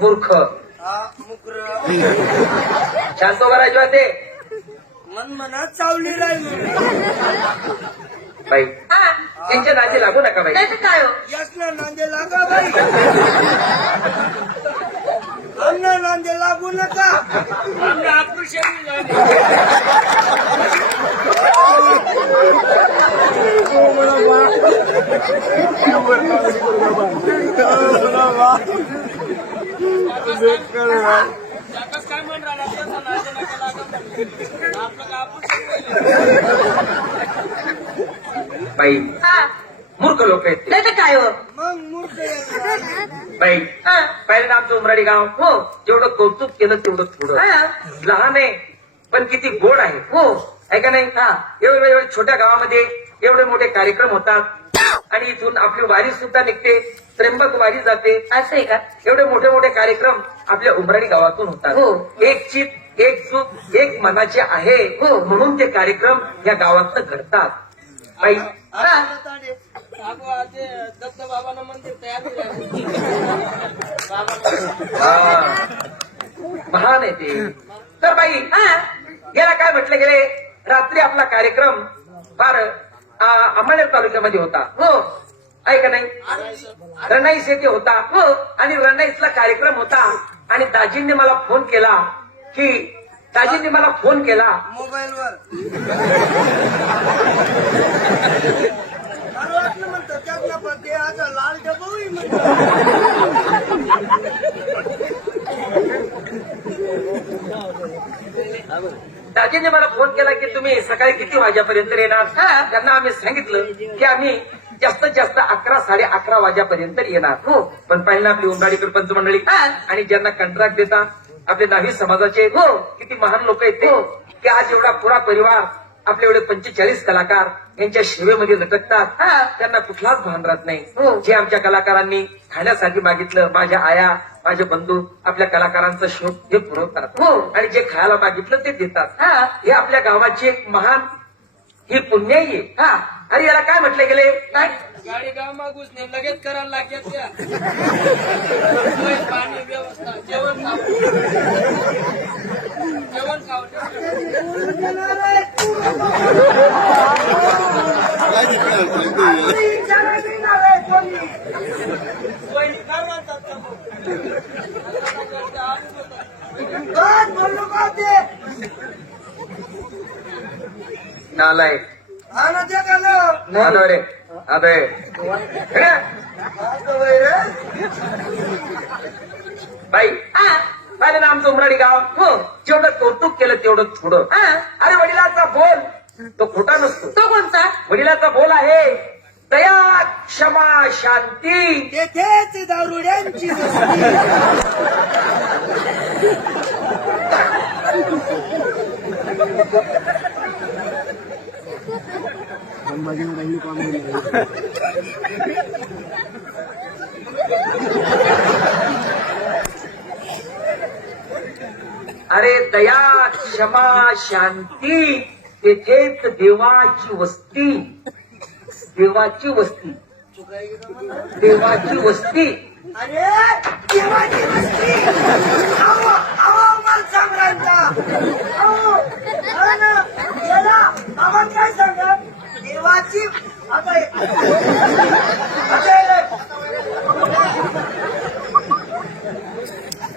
मूर्ख मुकर शांत उभा राहायचे होते मन मनात चावली राहिली. बाई त्यांच्या नादी लागू नका बाई. त्याचं काय हो? यासना नांदे लागा बाई. आमना नांदे लागू नका. आमना ऑपरेशन काय म्हण बाई हा मूर्ख लोक आहेत ते. त्याचं काय हो? मग मूर्ख बाई हा पहिल्यांदा आमचं उमराडी गाव हो जेवढं कौतुक केलं तेवढं थोडं हा लहान आहे पण किती गोड आहे हो आहे का नाही. हा एवढे छोट्या गावामध्ये एवढे मोठे कार्यक्रम होतात आणि इथून आपली वारी सुद्धा निघते. त्र्यंबक वारी जाते. असं आहे का? एवढे मोठे मोठे कार्यक्रम आपल्या उमराडी गावातून होतात. हो. एक चित एक चूक एक मनाचे आहे हो. म्हणून ते कार्यक्रम या गावातनं घडतात. बाई हा दत्त बाबांना मंदिर तयार हा. महान आहे ते. तर बाई हा याला काय म्हटलं गेले रात्री आपला कार्यक्रम फार अंमळनेर तालुक्यामध्ये होता हो आहे का नाही. रणाईस येथे होता हो आणि रणाईसला कार्यक्रम होता आणि दाजींनी मला फोन केला मोबाईलवर. म्हणतात त्यातला पत्ते आता लाल डबोई दाजींनी मला फोन केला की तुम्ही सकाळी किती वाजेपर्यंत येणार. त्यांना आम्ही सांगितलं की आम्ही जास्तीत जास्त 11 11:30 वाजेपर्यंत येणार हो. पण पहिला आपली उमराडी सरपंच मंडळी आणि ज्यांना कंत्राट देतात आपले नावी समाजाचे हो किती महान लोक आहेत ते की आज एवढा पुरा परिवार आपले एवढे 45 कलाकार यांच्या सेवेमध्ये लटकतात. त्यांना कुठलाच भान राहत नाही. जे आमच्या कलाकारांनी खाण्यासाठी मागितलं माझ्या आया माझे बंधू आपल्या कलाकारांचा शोध हे पुरवतात हो आणि जे खायला मागितलं ते देतात. हे आपल्या गावाची एक महान ही पुण्याई आहे. अरे याला काय म्हटलं गेले काय गाडी गाव मागूच नाही लगेच करायला लागेल त्या पाणी व्यवस्था जेवण खाऊ नालायक रे अबे बाई पाहिलं ना आमचं उमराडी गाव हो जेवढं कौतुक केलं तेवढं थोडं. अरे वडिलाचा बोल तो खोटा नसतो. तो कोणता? वडिलाचा बोल आहे दया क्षमा शांती. तेथेच दारुड्यांची अरे दया क्षमा शांती तेथेच देवाची वस्ती. देवाची वस्ती देवाची वस्ती. अरे देवाची वस्ती मला सांगायचा आम्हाला काय सांगा देवाची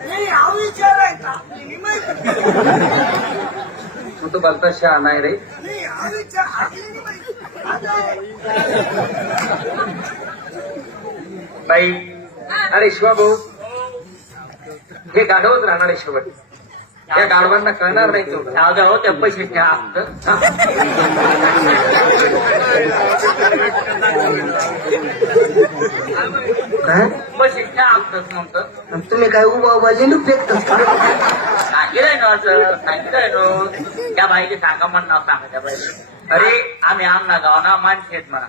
नाही हा विचारायचा तू बोलता शहा नाही रे. नाही हा विचार बाई अरे शिवाभाऊ हे गाढवच राहणार आहे शेवट. त्या गाढवांना कळणार नाही तेवढं हो त्या पैसे पैसे म्हणतं तुम्ही काय उभा उभा झेंडू फेकतात का? सांगितलंय ना असं सांगितलंय ना त्या बाईचे सांगा म्हण नाव सांगा त्या बाई. अरे आम्ही आमना गावना माणसे आहेत म्हणा.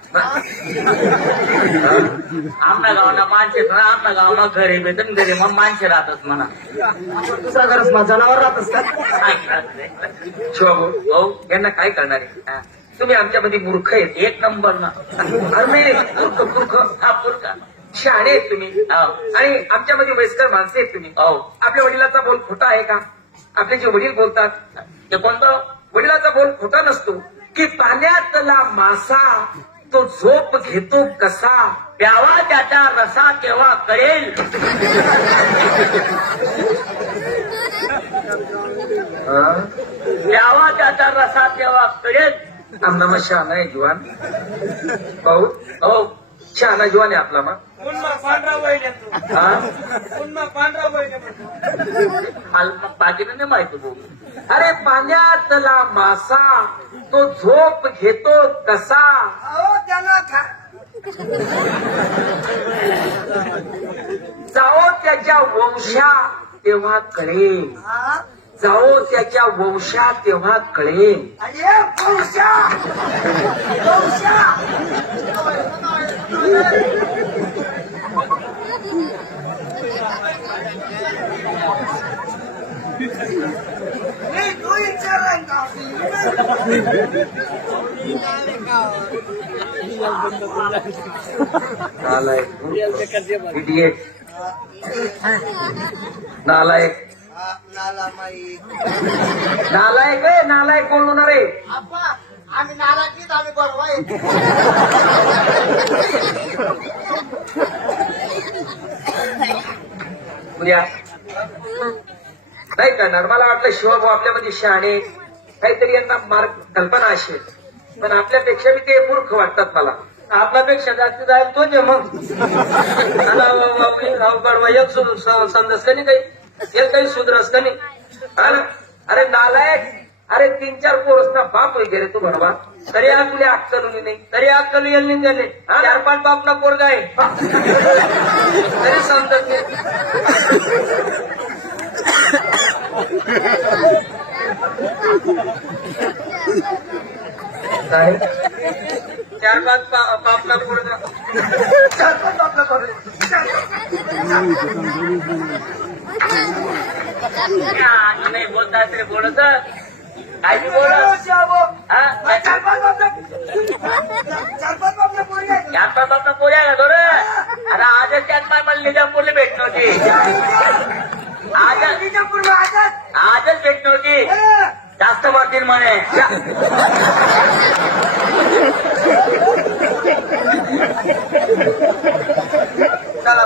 आमना गावना माणसे आहेत म्हणा. आमना गावना घरी भेटून घरी मग माणसे राहतात म्हणा. दुसरा घरच माझा जनावर राहत असतात. शिवाभाऊ हो यांना काय करणार आहे. तुम्ही आमच्यामध्ये मूर्ख आहेत एक नंबर ना. अरे नाही मूर्ख मूर्ख हा शहाणे आहेत तुम्ही आणि आमच्यामध्ये वयस्कर माणसे आहेत तुम्ही आपल्या वडिलाचा बोल खोटा आहे का? आपले जे वडील बोलतात ते कोणतं? वडिलाचा बोल खोटा नसतो की पाण्यातला मासा तो झोप घेतो कसा, प्यावा त्याचा रसा केव्हा कळेल. प्यावा त्याचा रसा केव्हा कळेल. आमना मग शहाणा आहे जुवान भाऊ. हो शहाणा जुवान आहे आपला मग. पांढरा वैल पांढरा वैल बाकीनं नाही माहिती भाऊ. अरे पाण्यातला मासा तो झोप घेतो कसा, अहो त्याला जाओ त्याच्या वंशा तेव्हा कळेल. जाओ त्याच्या वंशा तेव्हा कळेल. अरे पौषा पौषा नाही तू विचाराय का इडियट नालायक. नाला माई नालायक आहे. नालायक कोण होणार आहे? आप्पा आम्ही नाला की आम्ही बरोबर उद्या नाही करणार. मला वाटलं शिवभाऊ आपल्यामध्ये शहाणे काहीतरी यांना मार्ग कल्पना असेल, पण आपल्यापेक्षा बी ते मूर्ख वाटतात मला. आपल्यापेक्षा जास्त जाईल तो जे मग एक समजस का नाही काही, एक काही सुधरस का नाही. अरे नालायक. अरे 3-4 पोरस ना बाप वगैरे तू बरोबर तरी आपली अक्कलुनी नाही. तरी अक्कल येईल गेले 4-5 बापना पोरगा आहे तरी समजत नाही. काय 4-5 बापना पोरगा 4-5 बापना पोरगा नाही बोलता तरी बोलत काय बोलत. चार पाच बापना पोरी आहे. 4-5 बापना पोऱ्या का थोडं. अरे आजच त्यात मला निजामपूरला भेट नव्हती. आजच विजापूर आजाद आजच भेट नव्हती. जास्त मारतील म्हणे. चला